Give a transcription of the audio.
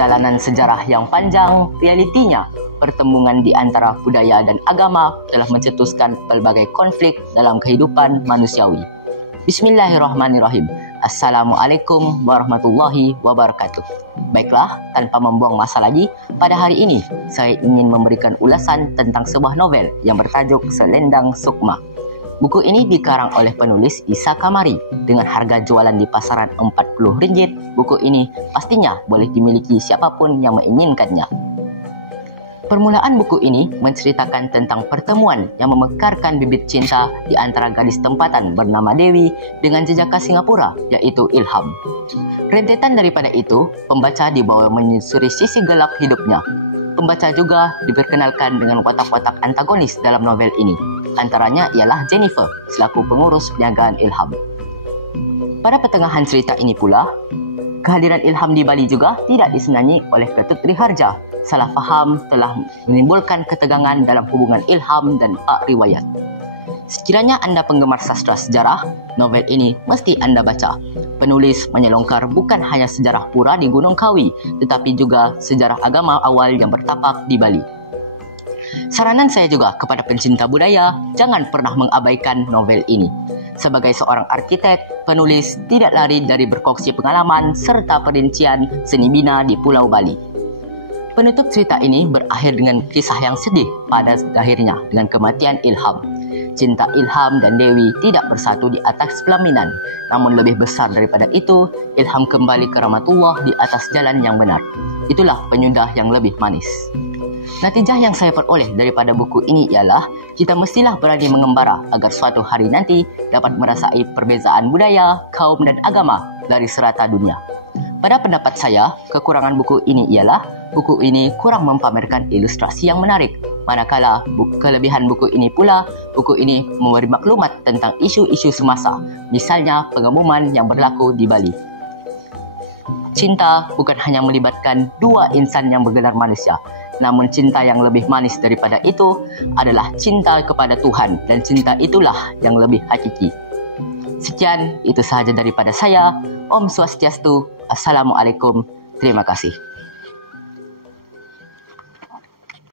perjalanan sejarah yang panjang, realitinya pertemuan di antara budaya dan agama telah mencetuskan pelbagai konflik dalam kehidupan manusiawi. Bismillahirrahmanirrahim. Assalamualaikum warahmatullahi wabarakatuh. Baiklah, tanpa membuang masa lagi, pada hari ini saya ingin memberikan ulasan tentang sebuah novel yang bertajuk Selendang Sukma. Buku ini dikarang oleh penulis Isa Kamari dengan harga jualan di pasaran RM40. Buku ini pastinya boleh dimiliki siapapun yang menginginkannya. Permulaan buku ini menceritakan tentang pertemuan yang memekarkan bibit cinta di antara gadis tempatan bernama Dewi dengan jejaka Singapura, yaitu Ilham. Rentetan daripada itu, pembaca dibawa menyusuri sisi gelap hidupnya. Pembaca juga diperkenalkan dengan watak-watak antagonis dalam novel ini. Antaranya ialah Jennifer selaku pengurus perniagaan Ilham. Pada pertengahan cerita ini pula, kehadiran Ilham di Bali juga tidak disenangi oleh Ketut Triharja. Salah faham telah menimbulkan ketegangan dalam hubungan Ilham dan Pak Riwayat. Sekiranya anda penggemar sastra sejarah, novel ini mesti anda baca. Penulis menyelongkar bukan hanya sejarah pura di Gunung Kawi, tetapi juga sejarah agama awal yang bertapak di Bali. Saranan saya juga kepada pencinta budaya, jangan pernah mengabaikan novel ini. Sebagai seorang arkitek, penulis tidak lari dari berkongsi pengalaman serta perincian seni bina di Pulau Bali. Penutup cerita ini berakhir dengan kisah yang sedih pada akhirnya dengan kematian Ilham. Cinta Ilham dan Dewi tidak bersatu di atas pelaminan, namun lebih besar daripada itu, Ilham kembali ke rahmatullah di atas jalan yang benar. Itulah penyudah yang lebih manis. Natijah yang saya peroleh daripada buku ini ialah kita mestilah berani mengembara agar suatu hari nanti dapat merasai perbezaan budaya, kaum dan agama dari serata dunia. Pada pendapat saya, kekurangan buku ini ialah buku ini kurang mempamerkan ilustrasi yang menarik. Manakala kelebihan buku ini pula, buku ini memberi maklumat tentang isu-isu semasa, misalnya pengumuman yang berlaku di Bali. Cinta bukan hanya melibatkan dua insan yang bergelar manusia, namun cinta yang lebih manis daripada itu adalah cinta kepada Tuhan, dan cinta itulah yang lebih hakiki. Sekian, itu sahaja daripada saya. Om Swastiastu. Assalamualaikum. Terima kasih.